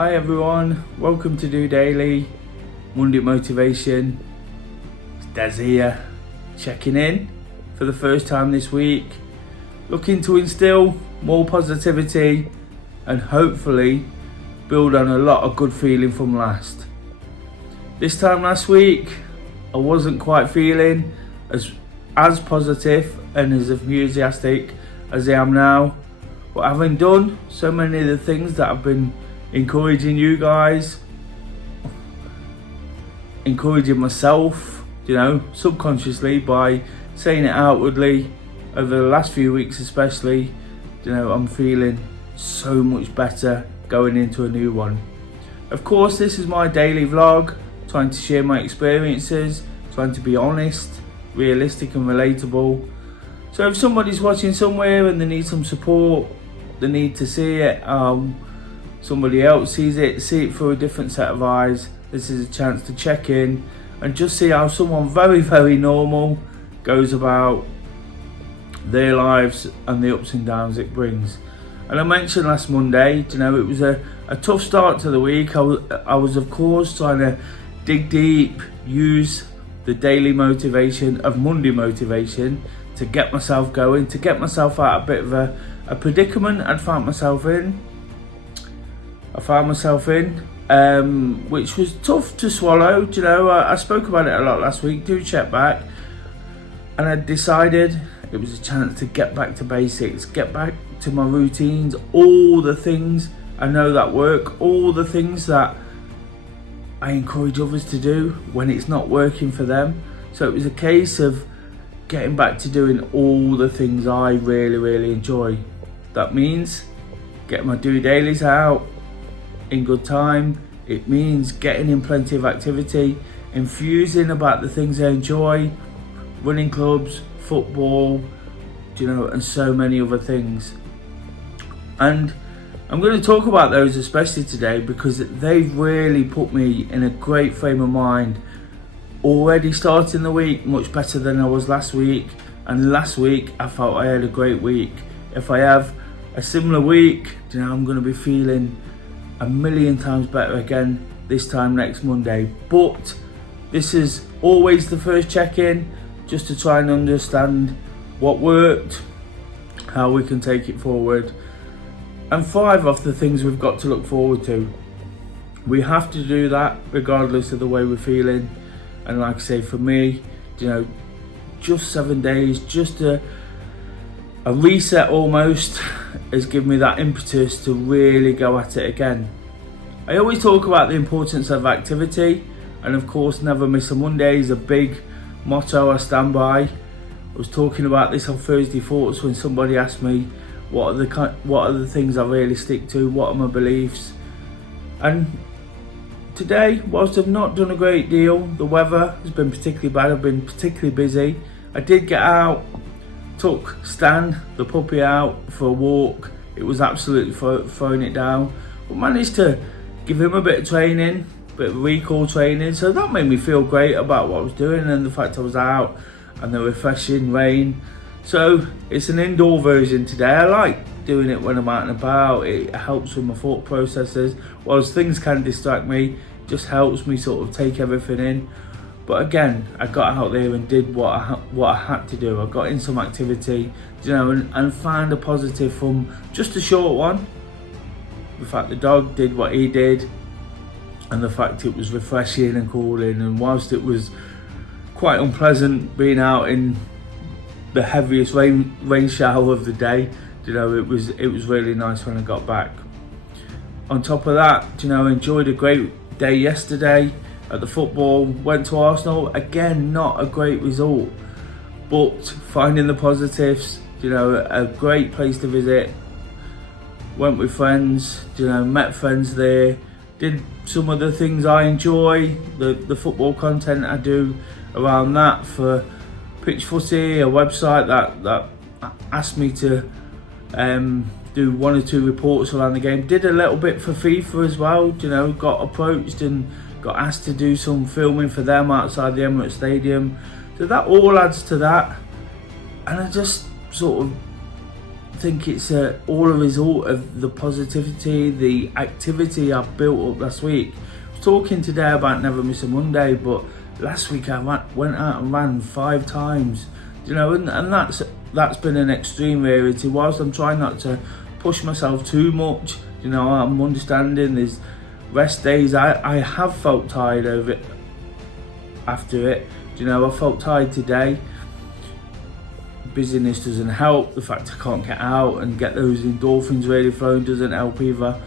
Hi everyone, welcome to DOdaily, Monday Motivation. It's Des here, checking in for the first time this week, looking to instill more positivity and hopefully build on a lot of good feeling from last. This time last week, I wasn't quite feeling as positive and as enthusiastic as I am now, but having done so many of the things that I've been encouraging you guys, encouraging myself, subconsciously by saying it outwardly over the last few weeks especially, I'm feeling so much better going into a new one. Of course, this is my daily vlog, trying to share my experiences, trying to be honest, realistic and relatable. So if somebody's watching somewhere and they need some support, they need to see it, somebody else sees it, see it through a different set of eyes, this is a chance to check in and just see how someone very, very normal goes about their lives and the ups and downs it brings. And I mentioned last Monday, it was a tough start to the week. I was of course trying to dig deep, use the daily motivation of Monday motivation to get myself going, to get myself out of a bit of a predicament I found myself in, which was tough to swallow. I spoke about it a lot last week, do check back, and I decided it was a chance to get back to basics, get back to my routines, all the things I know that work, all the things that I encourage others to do when it's not working for them. So it was a case of getting back to doing all the things I really, really enjoy. That means getting my dailies out in good time. It means getting in plenty of activity, infusing about the things I enjoy, running clubs, football, and so many other things. And I'm going to talk about those especially today because they've really put me in a great frame of mind. Already starting the week much better than I was last week, and last week I felt I had a great week. If I have a similar week, I'm going to be feeling a million times better again this time next Monday. But this is always the first check-in, just to try and understand what worked, how we can take it forward, and 5 of the things we've got to look forward to. We have to do that regardless of the way we're feeling. And like I say, for me, just 7 days, just a reset almost, has given me that impetus to really go at it again. I always talk about the importance of activity, and of course never miss a Monday is a big motto I stand by. I was talking about this on Thursday Thoughts when somebody asked me what are the things I really stick to, what are my beliefs. And today, whilst I've not done a great deal, the weather has been particularly bad, I've been particularly busy. I did get out, took Stan, the puppy, out for a walk. It was absolutely throwing it down, but managed to give him a bit of training, a bit of recall training, so that made me feel great about what I was doing and the fact I was out and the refreshing rain. So it's an indoor version today. I like doing it when I'm out and about. It helps with my thought processes. Whilst things can distract me, just helps me sort of take everything in. But again, I got out there and did what I had to do. I got in some activity, and found a positive from just a short one. The fact the dog did what he did, and the fact it was refreshing and cooling. And whilst it was quite unpleasant being out in the heaviest rain shower of the day, it was really nice when I got back. On top of that, enjoyed a great day yesterday at the football. Went to Arsenal, again not a great result, but finding the positives, a great place to visit. Went with friends, met friends there, did some of the things I enjoy, the football content I do around that for Pitch Footy, a website that asked me to do 1 or 2 reports around the game. Did a little bit for FIFA as well, got approached and got asked to do some filming for them outside the Emirates Stadium. So that all adds to that, and I just sort of think it's all a result of the positivity, the activity I've built up last week. I was talking today about never miss a Monday, but last week I went out and ran 5 times, you know, and that's been an extreme rarity. Whilst I'm trying not to push myself too much, you know, I'm understanding there's rest days. I have felt tired over it after it, you know. I felt tired today. Busyness doesn't help. The fact I can't get out and get those endorphins really flowing doesn't help either.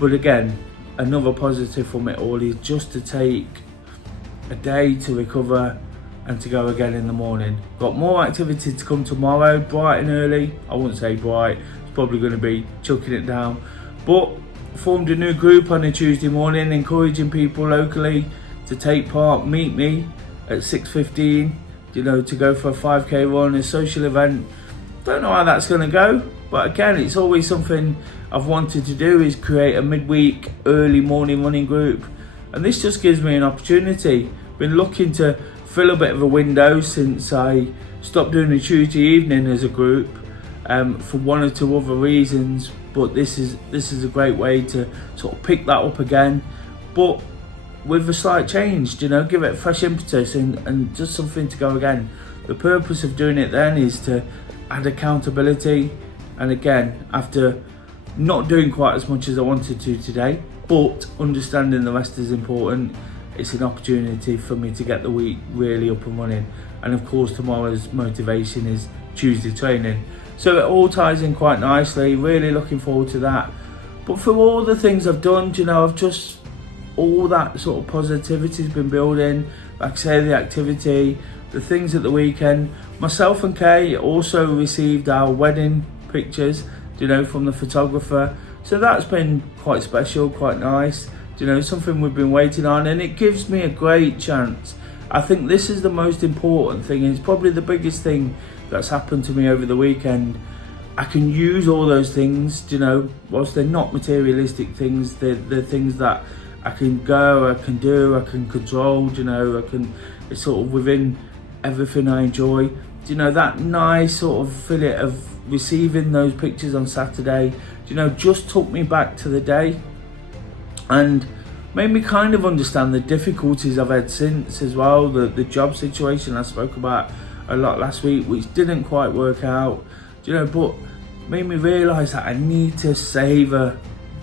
But again, another positive from it all is just to take a day to recover and to go again in the morning. Got more activity to come tomorrow, bright and early. I wouldn't say bright, it's probably going to be chucking it down. But formed a new group on a Tuesday morning, encouraging people locally to take part, meet me at 6:15, you know, to go for a 5k run, a social event. Don't know how that's going to go, but again, it's always something I've wanted to do, is create a midweek early morning running group, and this just gives me an opportunity. Been looking to fill a bit of a window since I stopped doing a Tuesday evening as a group, for one or two other reasons, but this is a great way to sort of pick that up again, but with a slight change, you know, give it a fresh impetus and just something to go again. The purpose of doing it then is to add accountability, and again, after not doing quite as much as I wanted to today, but understanding the rest is important, it's an opportunity for me to get the week really up and running. And of course, tomorrow's motivation is Tuesday training, so it all ties in quite nicely. Really looking forward to that. But for all the things I've done, you know, I've just, all that sort of positivity has been building. Like I say, the activity, the things at the weekend. Myself and Kay also received our wedding pictures, you know, from the photographer. So that's been quite special, quite nice. You know, something we've been waiting on, and it gives me a great chance. I think this is the most important thing. It's probably the biggest thing that's happened to me over the weekend. I can use all those things, you know, whilst they're not materialistic things, they're things that I can go, I can do, I can control, you know, it's sort of within everything I enjoy. You know, that nice sort of fillet of receiving those pictures on Saturday, you know, just took me back to the day and made me kind of understand the difficulties I've had since as well. The job situation I spoke about a lot last week, which didn't quite work out, you know, but made me realise that I need to savour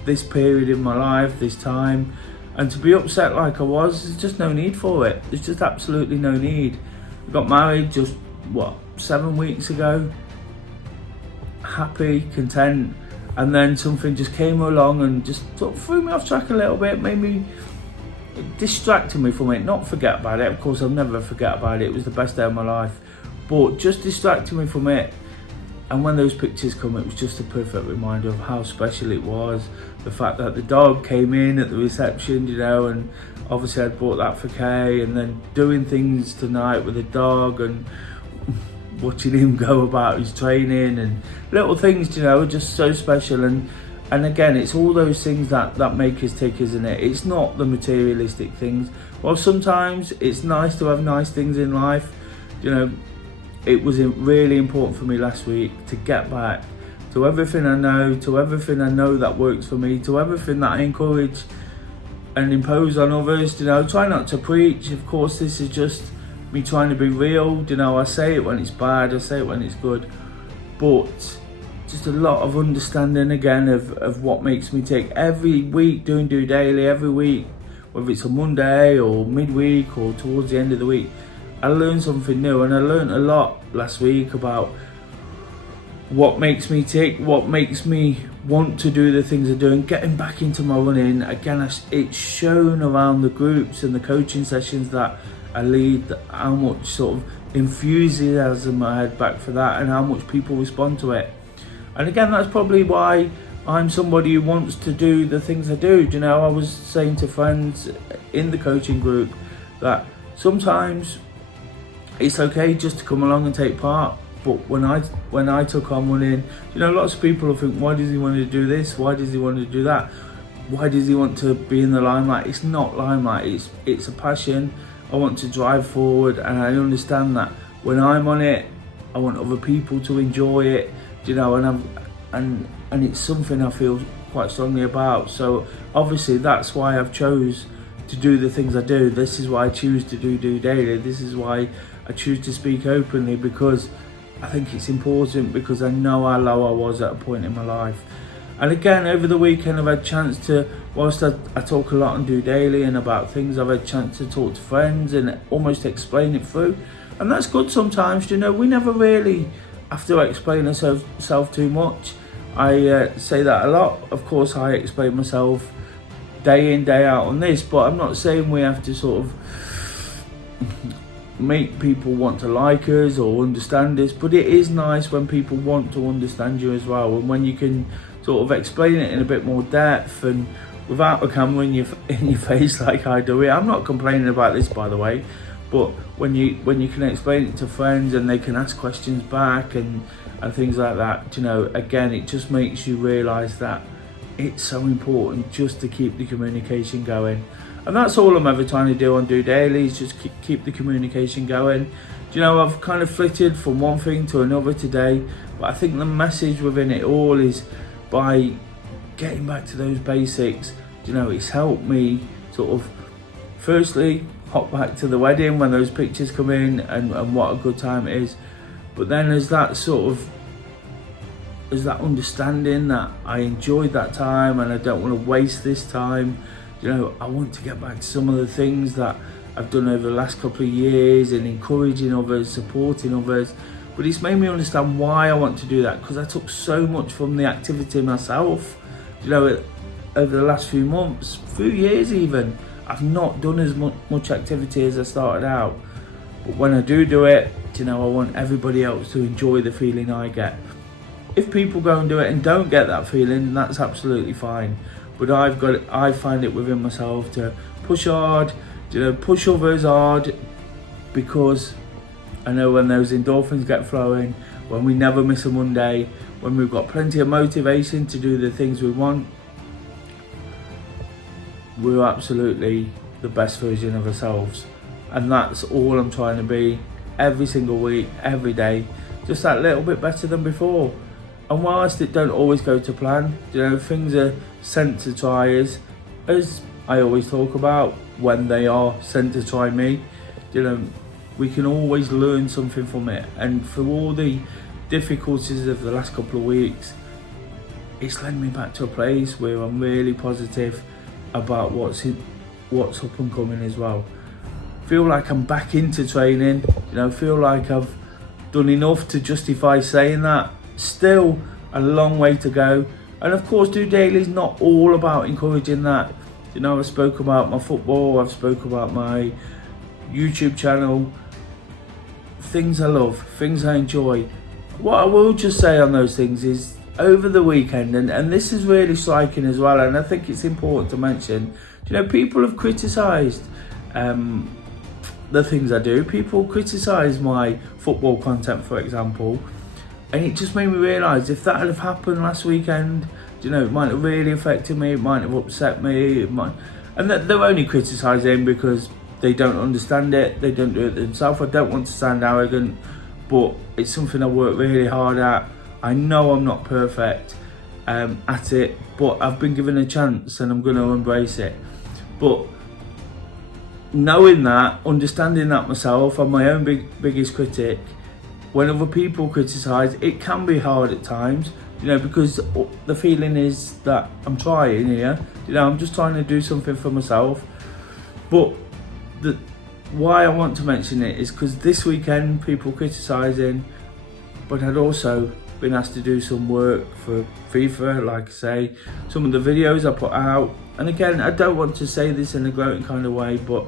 this period in my life, this time. And to be upset like I was, there's just no need for it. There's just absolutely no need. I got married just, 7 weeks ago. Happy, content. And then something just came along and just sort of threw me off track a little bit, made me, distracted me from it. Not forget about it. Of course, I'll never forget about it. It was the best day of my life. But just distracted me from it. And when those pictures come, it was just a perfect reminder of how special it was. The fact that the dog came in at the reception, you know, and obviously I'd bought that for Kay, and then doing things tonight with the dog and watching him go about his training and little things, you know, just so special. And again, it's all those things that make us tick, isn't it? It's not the materialistic things. Well, sometimes it's nice to have nice things in life, you know. It was really important for me last week to get back to everything I know that works for me, to everything that I encourage and impose on others, you know. Try not to preach. Of course, this is just me trying to be real, you know. I say it when it's bad, I say it when it's good, but just a lot of understanding again of what makes me tick. Every week doing DOdaily, every week, whether it's a Monday or midweek or towards the end of the week, I learned something new, and I learned a lot last week about what makes me tick, what makes me want to do the things I do, and getting back into my running. Again, it's shown around the groups and the coaching sessions that I lead how much sort of enthusiasm I had back for that and how much people respond to it. And again, that's probably why I'm somebody who wants to do the things I do. You know, I was saying to friends in the coaching group that sometimes it's okay just to come along and take part, but when I took on running, you know, lots of people will think, why does he want to do this? Why does he want to do that? Why does he want to be in the limelight? It's not limelight, it's a passion. I want to drive forward, and I understand that when I'm on it, I want other people to enjoy it, you know, and it's something I feel quite strongly about. So obviously that's why I've chose to do the things I do. This is why I choose to do daily. This is why I choose to speak openly, because I think it's important, because I know how low I was at a point in my life. And again, over the weekend I've had a chance to, whilst I talk a lot on DOdaily and about things, I've had a chance to talk to friends and almost explain it through. And that's good sometimes, you know. We never really have to explain ourselves too much. I say that a lot. Of course, I explain myself day in, day out on this, but I'm not saying we have to sort of make people want to like us or understand us, but it is nice when people want to understand you as well, and when you can sort of explain it in a bit more depth and without a camera in your face like I do it. I'm not complaining about this, by the way, but when you can explain it to friends and they can ask questions back and things like that, you know, again, it just makes you realise that it's so important just to keep the communication going. And that's all I'm ever trying to do on DOdaily, is just keep the communication going. Do you know, I've kind of flitted from one thing to another today, but I think the message within it all is, by getting back to those basics, you know, it's helped me sort of, firstly, hop back to the wedding when those pictures come in, and what a good time it is. But then as that understanding that I enjoyed that time and I don't want to waste this time, you know, I want to get back to some of the things that I've done over the last couple of years, and encouraging others, supporting others. But it's made me understand why I want to do that, because I took so much from the activity myself. You know, over the last few months, few years even, I've not done as much activity as I started out. But when I do it, you know, I want everybody else to enjoy the feeling I get. If people go and do it and don't get that feeling, that's absolutely fine. But I find it within myself to push hard, you know, push others hard, because I know when those endorphins get flowing, when we never miss a Monday, when we've got plenty of motivation to do the things we want, we're absolutely the best version of ourselves. And that's all I'm trying to be every single week, every day, just that little bit better than before. And whilst it don't always go to plan, you know, things are sent to try us, as I always talk about, when they are sent to try me, you know, we can always learn something from it. And for all the difficulties of the last couple of weeks, it's led me back to a place where I'm really positive about what's up and coming as well. Feel like I'm back into training, you know, feel like I've done enough to justify saying that. Still a long way to go. And of course, DOdaily is not all about encouraging that. You know, I've spoke about my football, I've spoke about my YouTube channel, things I love, things I enjoy. What I will just say on those things is, over the weekend, and this is really striking as well, and I think it's important to mention, you know, people have criticised the things I do. People criticise my football content, for example, and it just made me realise, if that had have happened last weekend, you know, it might have really affected me, it might have upset me, and they're only criticising because they don't understand it, they don't do it themselves. I don't want to sound arrogant, but it's something I work really hard at. I know I'm not perfect at it, but I've been given a chance and I'm going to embrace it. But knowing that, understanding that myself, I'm my own biggest critic. When other people criticise, it can be hard at times, you know, because the feeling is that I'm trying here, you know, I'm just trying to do something for myself. But why I want to mention it is because this weekend, people criticising, but I'd also been asked to do some work for FIFA, like I say, some of the videos I put out. And again, I don't want to say this in a gloating kind of way, but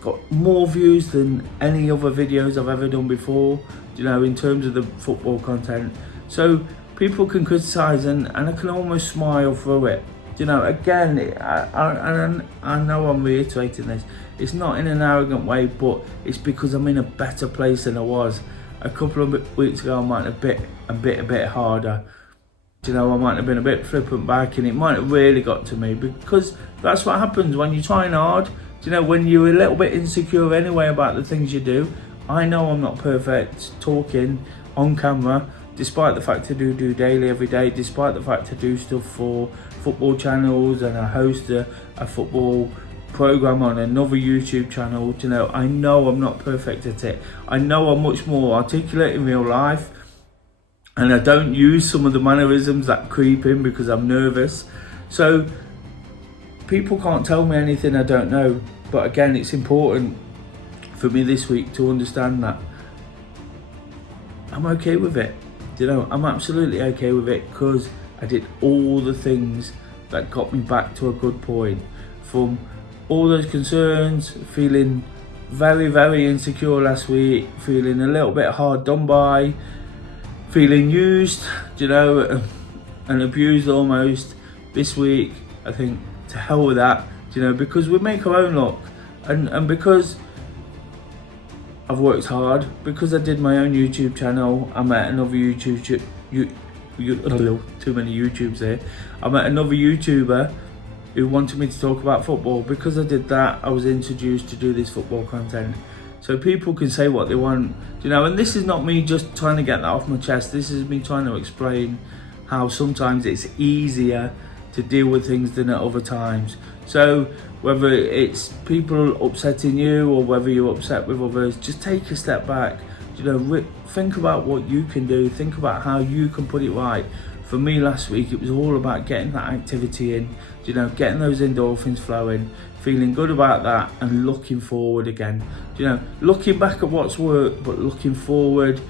got more views than any other videos I've ever done before, you know, in terms of the football content. So people can criticise and I can almost smile through it. You know, again, I know I'm reiterating this, it's not in an arrogant way, but it's because I'm in a better place than I was. A couple of weeks ago, I might have been a bit harder. You know, I might have been a bit flippant back, and it might have really got to me, because that's what happens when you're trying hard. You know, when you're a little bit insecure anyway about the things you do. I know I'm not perfect talking on camera, despite the fact I do daily every day, despite the fact I do stuff for football channels and I host a football program on another YouTube channel. You know, I know I'm not perfect at it. I know I'm much more articulate in real life, and I don't use some of the mannerisms that creep in because I'm nervous. So people can't tell me anything I don't know. But again, it's important for me this week to understand that I'm okay with it. You know, I'm absolutely okay with it because I did all the things that got me back to a good point. From all those concerns, feeling very, very insecure last week, feeling a little bit hard done by, feeling used, you know, and abused almost. This week, I think, to hell with that, you know, because we make our own luck. And because I've worked hard, because I did my own YouTube channel, I met another too many YouTubes here. I met another YouTuber who wanted me to talk about football. Because I did that, I was introduced to do this football content. So people can say what they want, you know, and this is not me just trying to get that off my chest. This is me trying to explain how sometimes it's easier to deal with things than at other times. So whether it's people upsetting you or whether you're upset with others, just take a step back. You know, think about what you can do. Think about how you can put it right. For me last week, it was all about getting that activity in, you know, getting those endorphins flowing, feeling good about that and looking forward again. You know, looking back at what's worked, but looking forward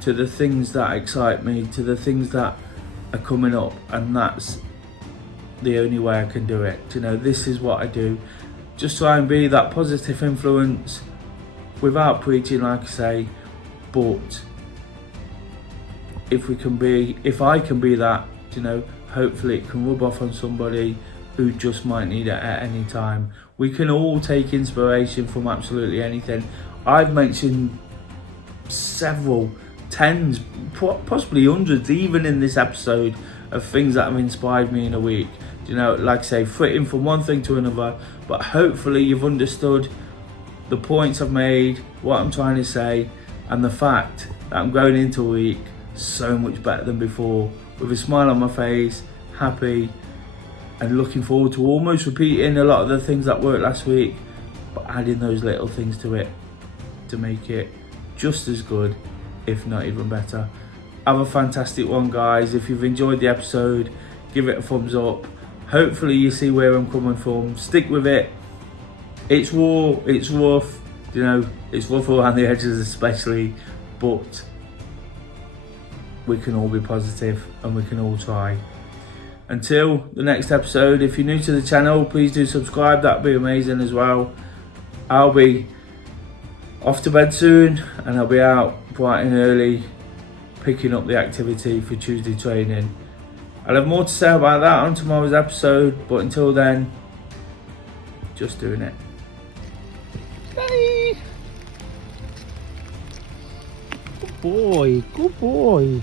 to the things that excite me, to the things that are coming up, and that's the only way I can do it. You know, this is what I do. Just try and be that positive influence without preaching, like I say, but if I can be that, you know, hopefully it can rub off on somebody who just might need it at any time. We can all take inspiration from absolutely anything. I've mentioned several, tens, possibly hundreds, even in this episode, of things that have inspired me in a week. You know, like I say, flitting from one thing to another, but hopefully you've understood the points I've made, what I'm trying to say, and the fact that I'm going into a week so much better than before, with a smile on my face, happy, and looking forward to almost repeating a lot of the things that worked last week, but adding those little things to it to make it just as good, if not even better. Have a fantastic one, guys. If you've enjoyed the episode, give it a thumbs up. Hopefully you see where I'm coming from. Stick with it. It's raw, it's rough, you know, it's rough around the edges especially, but we can all be positive and we can all try. Until the next episode, if you're new to the channel, please do subscribe. That'd be amazing as well. I'll be off to bed soon and I'll be out bright and early picking up the activity for Tuesday training. I'll have more to say about that on tomorrow's episode, but until then, just doing it. Bye. Good boy, good boy.